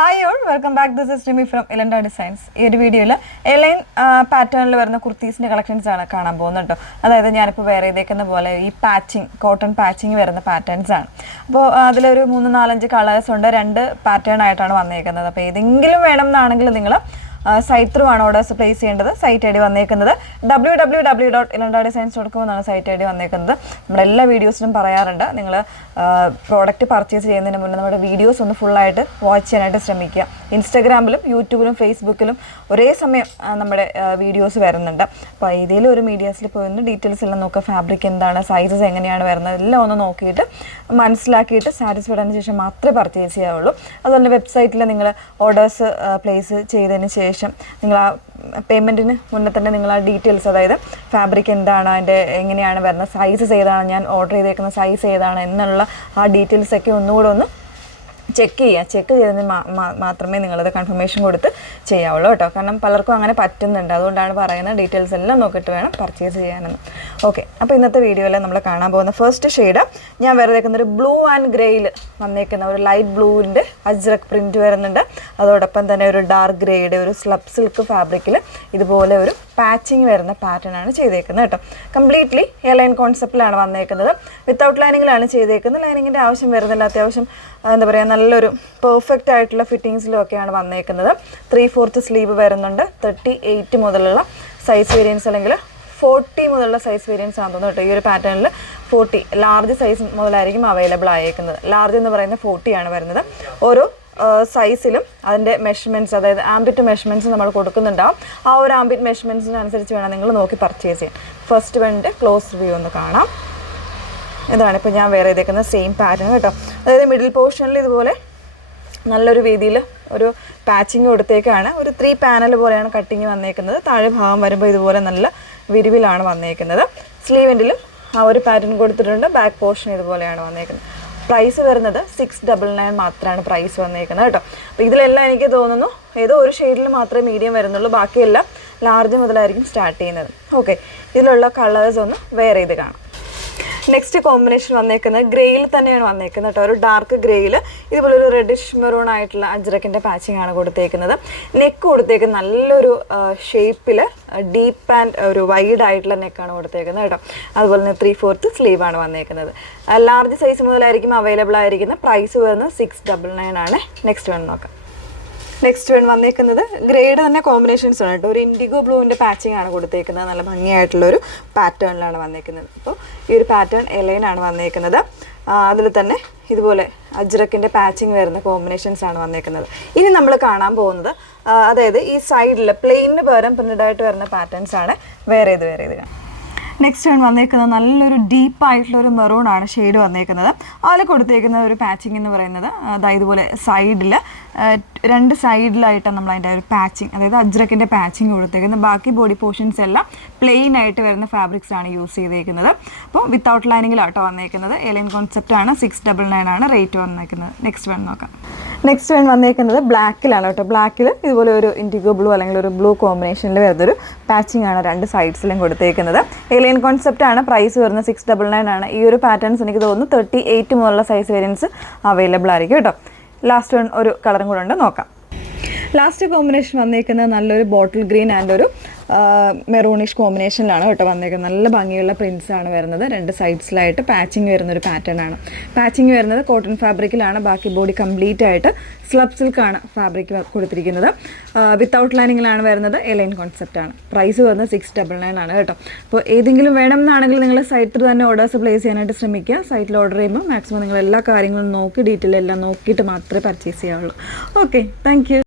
Hi all welcome back. This is Jimmy from Elanda designs. ഈ ഒരു വീഡിയോയിൽ എലൈൻ പാറ്റേണിൽ വരുന്ന കുർത്തീസിൻ്റെ കളക്ഷൻസ് ആണ് കാണാൻ പോകുന്നത് കേട്ടോ. അതായത് ഞാനിപ്പോൾ വേറെ ഇതേക്കുന്ന പോലെ ഈ കോട്ടൺ പാച്ചിങ് വരുന്ന പാറ്റേൺസ് ആണ്. അപ്പോൾ അതിലൊരു 3-4-5 കളേഴ്സ് ഉണ്ട്. 2 പാറ്റേൺ ആയിട്ടാണ് വന്നേക്കുന്നത്. അപ്പോൾ ഏതെങ്കിലും വേണം എന്നാണെങ്കിൽ നിങ്ങൾ സൈറ്റ് ത്രൂ ആണ് ഓർഡേഴ്സ് പ്ലേസ് ചെയ്യേണ്ടത്. സൈറ്റ് ഐ ഡി വന്നേക്കുന്നത് www.ilandadesigns.com എന്നാണ് സൈറ്റ് ഐ ഡി വന്നേക്കുന്നത്. നമ്മുടെ എല്ലാ വീഡിയോസിലും പറയാറുണ്ട്, നിങ്ങൾ പ്രോഡക്റ്റ് പർച്ചേസ് ചെയ്യുന്നതിന് മുന്നേ നമ്മുടെ വീഡിയോസ് ഒന്ന് ഫുള്ളായിട്ട് വാച്ച് ചെയ്യാനായിട്ട് ശ്രമിക്കുക. ഇൻസ്റ്റാഗ്രാമിലും യൂട്യൂബിലും ഫേസ്ബുക്കിലും ഒരേ സമയം നമ്മുടെ വീഡിയോസ് വരുന്നുണ്ട്. അപ്പോൾ ഏതെങ്കിലും ഒരു മീഡിയാസിൽ പോയി ഒന്ന് ഡീറ്റെയിൽസ് എല്ലാം നോക്കുക. ഫാബ്രിക് എന്താണ്, സൈസസ് എങ്ങനെയാണ് വരുന്നത്, എല്ലാം ഒന്ന് നോക്കിയിട്ട് മനസ്സിലാക്കിയിട്ട് സാറ്റിസ്ഫൈഡ് ആയതിനു ശേഷം മാത്രമേ പർച്ചേസ് ചെയ്യാവുള്ളൂ. അതുപോലെ വെബ്സൈറ്റിൽ നിങ്ങൾ ഓർഡേഴ്സ് പ്ലേസ് ചെയ്തതിന് ശേഷം നിങ്ങൾ ആ പേയ്മെൻറ്റിന് മുന്നേ തന്നെ നിങ്ങൾ ആ ഡീറ്റെയിൽസ്, അതായത് ഫാബ്രിക് എന്താണ്, അതിൻ്റെ എങ്ങനെയാണ് വരുന്നത്, സൈസസ് ഏതാണ്, ഞാൻ ഓർഡർ ചെയ്തേക്കുന്ന സൈസ് ഏതാണ് എന്നുള്ള ആ ഡീറ്റെയിൽസൊക്കെ ഒന്നുകൂടെ ഒന്ന് ചെക്ക് ചെയ്തതിന് മാത്രമേ നിങ്ങളത് കൺഫർമേഷൻ കൊടുത്ത് ചെയ്യാവുള്ളൂ കേട്ടോ. കാരണം പലർക്കും അങ്ങനെ പറ്റുന്നുണ്ട്. അതുകൊണ്ടാണ് പറയുന്നത് ഡീറ്റെയിൽസ് എല്ലാം നോക്കിയിട്ട് വേണം പർച്ചേസ് ചെയ്യാനെന്ന്. ഓക്കെ, അപ്പോൾ ഇന്നത്തെ വീഡിയോയിൽ നമ്മൾ കാണാൻ പോകുന്ന ഫസ്റ്റ് ഷെയ്ഡ് ഞാൻ വെറുതേക്കുന്ന ഒരു ബ്ലൂ ആൻഡ് ഗ്രേയിൽ വന്നേക്കുന്ന ഒരു ലൈറ്റ് ബ്ലൂവിൻ്റെ അജ്രക് പ്രിൻറ്റ് വരുന്നുണ്ട്. അതോടൊപ്പം തന്നെ ഒരു ഡാർക്ക് ഗ്രേയുടെ ഒരു സ്ലബ് സിൽക്ക് ഫാബ്രിക്കിൽ ഇതുപോലെ ഒരു പാച്ചിങ് വരുന്ന പാറ്റേൺ ആണ് ചെയ്തേക്കുന്നത് കേട്ടോ. കംപ്ലീറ്റ്ലി എയർലൈൻ കോൺസെപ്റ്റിലാണ് വന്നേക്കുന്നത്. വിത്തൗട്ട് ലൈനിങ്ങിലാണ് ചെയ്തേക്കുന്നത്. ലൈനിങ്ങിൻ്റെ ആവശ്യം വരുന്നില്ല. അത്യാവശ്യം എന്താ പറയുക, നല്ലൊരു പെർഫെക്റ്റ് ആയിട്ടുള്ള ഫിറ്റിങ്സിലും ഒക്കെയാണ് വന്നേക്കുന്നത്. 3/4 സ്ലീവ് വരുന്നുണ്ട്. 38 മുതലുള്ള സൈസ് വേരിയൻസ് അല്ലെങ്കിൽ 40 മുതലുള്ള സൈസ് വേരിയൻസ് ആണെന്ന് തോന്നുന്നു കേട്ടോ. ഈ ഒരു പാറ്റേണിൽ 40 ലാർജ് സൈസ് മുതലായിരിക്കും അവൈലബിൾ ആയേക്കുന്നത്. ലാർജ് എന്ന് പറയുന്നത് 40 ആണ് വരുന്നത്. ഓരോ സൈസിലും അതിൻ്റെ മെഷർമെൻറ്റ്സ്, അതായത് ആംബിറ്റ് മെഷർമെൻറ്റ്സ് നമ്മൾ കൊടുക്കുന്നുണ്ടാവും. ആ ഒരു ആംബിറ്റ് മെഷർമെൻറ്റ്സിനനുസരിച്ച് വേണം നിങ്ങൾ നോക്കി പർച്ചേസ് ചെയ്യാൻ. ഫസ്റ്റ് വന്നിട്ട് ക്ലോസ് റിവ്യൂ ഒന്ന് കാണാം. ഇതാണ് ഇപ്പോൾ ഞാൻ വേറെ ചെയ്തേക്കുന്ന സെയിം പാറ്റേൺ കേട്ടോ. അതായത് മിഡിൽ പോർഷനിൽ ഇതുപോലെ നല്ലൊരു രീതിയിൽ ഒരു പാച്ചിങ് കൊടുത്തേക്കാണ്. ഒരു 3 പാനൽ പോലെയാണ് കട്ടിങ് വന്നേക്കുന്നത്. താഴെ ഭാഗം വരുമ്പോൾ ഇതുപോലെ നല്ല വിരിവിലാണ് വന്നേക്കുന്നത്. സ്ലീവിൻ്റിലും ആ ഒരു പാറ്റേൺ കൊടുത്തിട്ടുണ്ട്. ബാക്ക് പോർഷൻ ഇതുപോലെയാണ് വന്നേക്കുന്നത്. പ്രൈസ് വരുന്നത് 699 മാത്രമാണ് പ്രൈസ് വന്നേക്കുന്നത് കേട്ടോ. അപ്പോൾ ഇതിലെല്ലാം എനിക്ക് തോന്നുന്നു ഏതോ ഒരു ഷെയ്ഡിൽ മാത്രമേ മീഡിയം വരുന്നുള്ളൂ. ബാക്കിയെല്ലാം ലാർജ് മുതലായിരിക്കും സ്റ്റാർട്ട് ചെയ്യുന്നത്. ഓക്കെ, ഇതിലുള്ള കളേഴ്സ് ഒന്ന് വേറെ ഇത് കാണാം. നെക്സ്റ്റ് കോമ്പിനേഷൻ വന്നേക്കുന്നത് ഗ്രേയിൽ തന്നെയാണ് വന്നേക്കുന്നത് കേട്ടോ. ഒരു ഡാർക്ക് ഗ്രേയിൽ ഇതുപോലെ ഒരു റെഡിഷ് മെറൂൺ ആയിട്ടുള്ള അജ്രക്കിൻ്റെ പാച്ചിങ് ആണ് കൊടുത്തേക്കുന്നത്. നെക്ക് കൊടുത്തേക്കുന്നത് നല്ലൊരു ഷേപ്പിൽ ഡീപ്പ് ആൻഡ് ഒരു വൈഡ് ആയിട്ടുള്ള നെക്കാണ് കൊടുത്തേക്കുന്നത് കേട്ടോ. അതുപോലെ തന്നെ 3/4 സ്ലീവാണ് വന്നേക്കുന്നത്. ലാർജ് സൈസ് മുതലായിരിക്കും അവൈലബിൾ ആയിരിക്കുന്നത്. പ്രൈസ് വരുന്നത് 699 ആണ്. നെക്സ്റ്റ് വൺ നോക്കാം. നെക്സ്റ്റ് വൺ വന്നേക്കുന്നത് ഗ്രേഡ് തന്നെ കോമ്പിനേഷൻസ് ആണ് കേട്ടോ. ഒരു ഇൻഡിഗോ ബ്ലൂവിൻ്റെ പാച്ചിങ് ആണ് കൊടുത്തേക്കുന്നത്. നല്ല ഭംഗിയായിട്ടുള്ളൊരു പാറ്റേണിലാണ് വന്നേക്കുന്നത്. അപ്പോൾ ഈ ഒരു പാറ്റേൺ എലൈനാണ് വന്നേക്കുന്നത്. അതിൽ തന്നെ ഇതുപോലെ അജ്രക്കിൻ്റെ പാച്ചിങ് വരുന്ന കോമ്പിനേഷൻസ് ആണ് വന്നേക്കുന്നത്. ഇനി നമ്മൾ കാണാൻ പോകുന്നത് അതായത് ഈ സൈഡിൽ പ്ലെയിനിന് പകരം പ്രിന്റഡ് ആയിട്ട് വരുന്ന പാറ്റേൺസ് ആണ്. വേറെ ഇത് കാണാം. നെക്സ്റ്റ് ആണ് വന്നേക്കുന്നത് നല്ലൊരു ഡീപ്പായിട്ടുള്ളൊരു മെറൂൺ ആണ് ഷെയ്ഡ് വന്നേക്കുന്നത്. അതിൽ കൊടുത്തേക്കുന്ന ഒരു പാച്ചിങ് എന്ന് പറയുന്നത് അതായത് ഇതുപോലെ സൈഡിൽ 2 സൈഡിലായിട്ടാണ് നമ്മൾ അതിൻ്റെ ഒരു പാച്ചിങ്, അതായത് അജ്രക്കിൻ്റെ പാച്ചിങ് കൊടുത്തേക്കുന്നത്. ബാക്കി ബോഡി പോർഷൻസ് എല്ലാം പ്ലെയിൻ ആയിട്ട് വരുന്ന ഫാബ്രിക്സ് ആണ് യൂസ് ചെയ്തേക്കുന്നത്. അപ്പോൾ വിത്തൗട്ട് ലൈനിങ്ങിലാട്ടോ വന്നേക്കുന്നത്. എലൈൻ കോൺസെപ്റ്റ് ആണ്. 699 ആണ് റേറ്റ് വന്നേക്കുന്നത്. നെക്സ്റ്റ് വൺ നോക്കാം. നെക്സ്റ്റ് വൺ വന്നേക്കുന്നത് ബ്ലാക്കിലാണ് കേട്ടോ. ബ്ലാക്കിൽ ഇതുപോലെ ഒരു ഇൻഡിഗോ ബ്ലൂ അല്ലെങ്കിൽ ഒരു ബ്ലൂ കോമ്പിനേഷനിൽ വരുന്നൊരു പാച്ചിങ് ആണ് 2 സൈഡ്സിലും കൊടുത്തേക്കുന്നത്. എലൈൻ കോൺസെപ്റ്റ് ആണ്. പ്രൈസ് വരുന്നത് 699 ആണ്. ഈ ഒരു പാറ്റേൺസ് എനിക്ക് തോന്നുന്നു 38 മുതലുള്ള സൈസ് വേരിയൻസ് അവൈലബിൾ ആയിരിക്കും കേട്ടോ. ലാസ്റ്റ് വൺ ഒരു കളറും കൂടെ ഉണ്ട്, നോക്കാം. ലാസ്റ്റ് കോമ്പിനേഷൻ വന്നേക്കുന്നത് നല്ലൊരു ബോട്ടിൽ ഗ്രീൻ ആൻഡ് ഒരു മെറൂണിഷ് കോമ്പിനേഷനിലാണ് കേട്ടോ വന്നേക്കുന്നത്. നല്ല ഭംഗിയുള്ള പ്രിൻസ് ആണ് വരുന്നത്. 2 സൈഡ്സിലായിട്ട് പാച്ചിങ് വരുന്നൊരു പാറ്റേൺ ആണ്. പാച്ചിങ് വരുന്നത് കോട്ടൺ ഫാബ്രിക്കിലാണ്. ബാക്കി ബോഡി കംപ്ലീറ്റ് ആയിട്ട് സ്ലബ് സിൽക്കാണ് ഫാബ്രിക് കൊടുത്തിരിക്കുന്നത്. വിത്തൗട്ട് ലൈനിങ്ങിലാണ് വരുന്നത്. എലൈൻ കോൺസെപ്റ്റ് ആണ്. പ്രൈസ് വരുന്നത് 699 ആണ് കേട്ടോ. അപ്പോൾ ഏതെങ്കിലും വേണം എന്നാണെങ്കിൽ നിങ്ങൾ സൈറ്റിൽ തന്നെ ഓർഡേഴ്സ് പ്ലേസ് ചെയ്യാനായിട്ട് ശ്രമിക്കുക. സൈറ്റിൽ ഓർഡർ ചെയ്യുമ്പോൾ മാക്സിമം നിങ്ങൾ എല്ലാ കാര്യങ്ങളും നോക്കി ഡീറ്റെയിൽ എല്ലാം നോക്കിയിട്ട് മാത്രമേ പർച്ചേസ് ചെയ്യാവുള്ളൂ. Okay, thank U.